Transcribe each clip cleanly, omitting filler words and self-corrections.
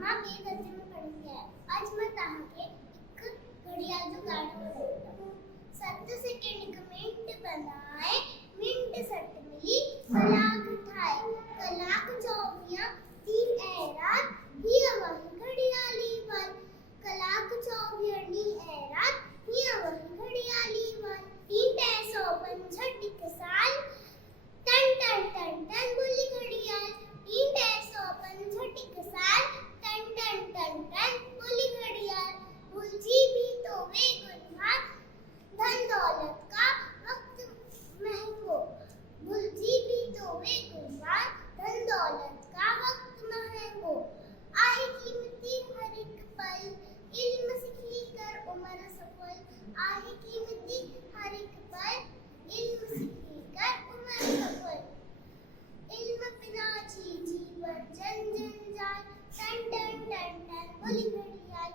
मां के दर्जे में पढ़ी है। आज मैं तहाके एक घड़ियाल जो गाना बताऊं। 7 सेकंड का मिनट बनाए, मिनट सट मिली कलाक ठाए, कलाक चौबियां थी ए रात, ही वही घड़ियाली वर, कलाक चौबियां ए रात, ही वही घड़ियाली वर, 365 साल टन टन टन टन बोली घड़ियाल, 365 साल टन टन टन टन बोली घड़ियाल, भूलजी भी तो वे गुनहार, धन दौलत का वक्त महंगो, भूलजी भी तो वे गुनहार, धन दौलत का वक्त महंगो, आहे कीमती हर एक पल, इल्म सीखी कर उम्र सफल, आहे कीमती हर एक पल, इल्म सीखी कर उम्र सफल, इल्म बिना जीवन जन जंजाल, टन टन टन टन बोली घड़ियाल,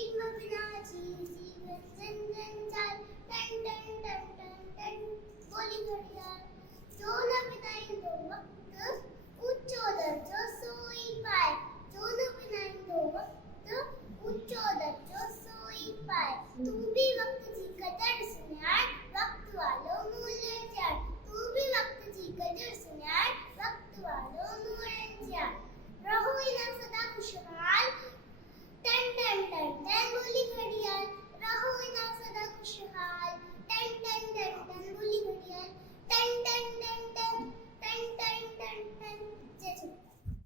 इल्म बिना जीवन जन जंजाल, टन टन टन टन टन बोली घड़ियाल, जो न बिताई दो वक्त